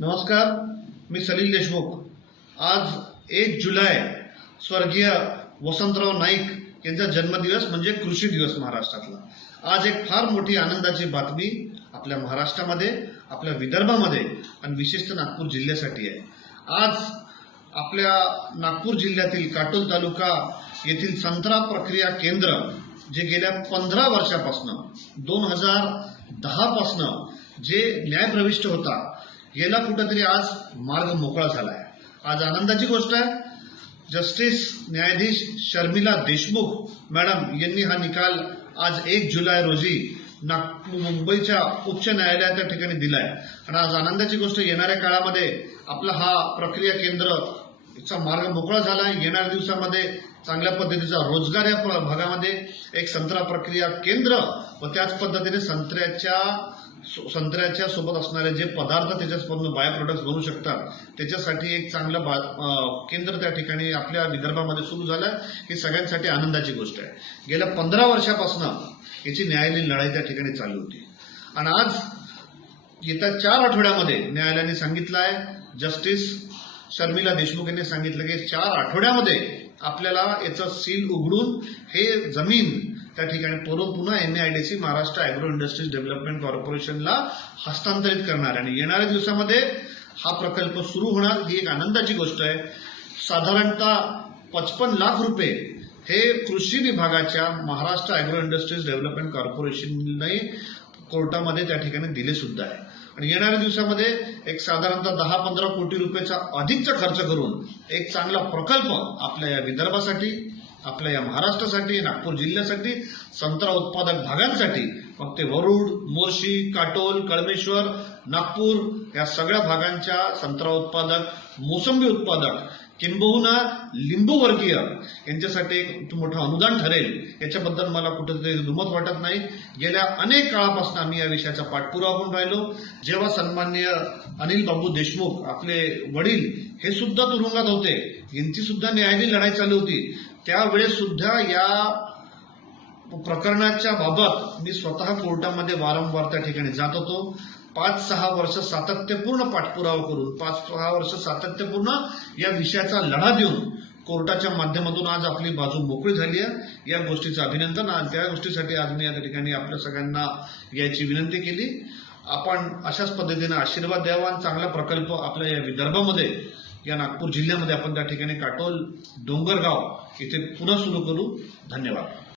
नमस्कार, मी सलील देशमुख। आज 1 जुलै स्वर्गीय वसंतराव नाईक यांचा जन्मदिवस म्हणजे कृषी दिवस महाराष्ट्रातला। आज एक फार मोठी आनंदाची बातमी आपल्या महाराष्ट्रामध्ये, आपल्या विदर्भामध्ये आणि विशेषतः नागपूर जिल्ह्यासाठी आहे। आज आपल्या नागपूर जिल्ह्यातील काटोल तालुका येथील संत्रा प्रक्रिया केंद्र जे गेल्या 15 वर्षापासून 2010 पासून जे न्यायप्रविष्ट होता, गेला कुठेतरी आज मार्ग मोकळा झाला आहे। आज आनंदाची गोष्ट आहे, जस्टिस न्यायाधीश शर्मिला देशमुख मॅडम यांनी हा निकाल आज 1 जुलै रोजी मुंबईच्या उच्च न्यायालयात त्या ठिकाणी दिलाय। आणि आज आनंदाची गोष्ट, येणाऱ्या काळामध्ये आपला हा प्रक्रिया केंद्रचा मार्ग मोकळा झाला आहे। येणाऱ्या दिवसामध्ये चांगल्या पद्धतीचा रोजगार या भागामध्ये, एक संत्रा प्रक्रिया केंद्र व त्याच पद्धतीने संत्र्याच्या सोबत असणारे जे पदार्थ त्याच्यापासून बाय प्रोडक्ट्स बनवू शकतात, त्याच्यासाठी एक चांगलं केंद्र त्या ठिकाणी आपल्या विदर्भामध्ये सुरू झालं आहे। ही सगळ्यांसाठी आनंदाची गोष्ट आहे। गेल्या 15 वर्षापासून याची न्यायालयीन लढाई त्या ठिकाणी चालू होती आणि आज येत्या 4 आठवड्यामध्ये न्यायालयाने सांगितलं आहे, जस्टिस शर्मिला देशमुख यांनी सांगितलं की 4 आठवड्यामध्ये आपल्याला याचं सील उघडून हे जमीन त्या ठिकाणी पुन्हा NIDC Maharashtra agro industries development कॉर्पोरेशनला हस्तांतरित करणार आणि येणाऱ्या दिवसामध्ये हा प्रकल्प सुरू होणार। ही एक आनंदाची गोष्ट आहे। साधारणतः 55 लाख रुपये हे कृषी विभागाच्या महाराष्ट्र ॲग्रो इंडस्ट्रीज डेव्हलपमेंट कॉर्पोरेशनने कोर्टामध्ये त्या ठिकाणी दिले सुद्धा आहे। आणि येणाऱ्या दिवसामध्ये एक साधारणतः 10-15 कोटी रुपयाचा अधिकचा खर्च करून एक चांगला प्रकल्प आपल्या या विदर्भासाठी, आपल्या या महाराष्ट्रासाठी, नागपूर जिल्ह्यासाठी, संत्रा उत्पादक भागांसाठी, मग ते वरुड, मोर्शी, काटोल, कळमेश्वर, नागपूर या सगळ्या भागांच्या संत्रा उत्पादक, मोसंबी उत्पादक, किंबहुना लिंबूवर्गीय यांच्यासाठी एक मोठं अनुदान ठरेल, याच्याबद्दल मला कुठेतरी दुमत वाटत नाही। गेल्या अनेक काळापासून आम्ही या विषयाचा पाठपुरावा करून राहिलो। जेव्हा सन्माननीय अनिल बाबू देशमुख आपले वडील हे सुद्धा तुरुंगात होते, यांची सुद्धा न्यायालयीन लढाई चालू होती, त्यावेळेस सुद्धा या प्रकरणाच्या बाबत मी स्वतः कोर्टामध्ये वारंवार त्या ठिकाणी जात होतो। 5-6 वर्ष सातत्यपूर्ण पाठपुरावा करून, 5-6 वर्ष सातत्यपूर्ण या विषयाचा लढा देऊन कोर्टाच्या माध्यमातून आज आपली बाजू मोकळी झाली आहे। या गोष्टीचं अभिनंदन। त्या गोष्टीसाठी आज मी या ठिकाणी आपल्या सगळ्यांना याची विनंती केली। आपण अशाच पद्धतीने आशीर्वाद द्यावा आणि चांगला प्रकल्प आपल्या या विदर्भामध्ये, या नागपूर जिल्ह्यामध्ये आपण त्या ठिकाणी काटोल डोंगरगाव इथे पुन्हा सुरू करू। धन्यवाद।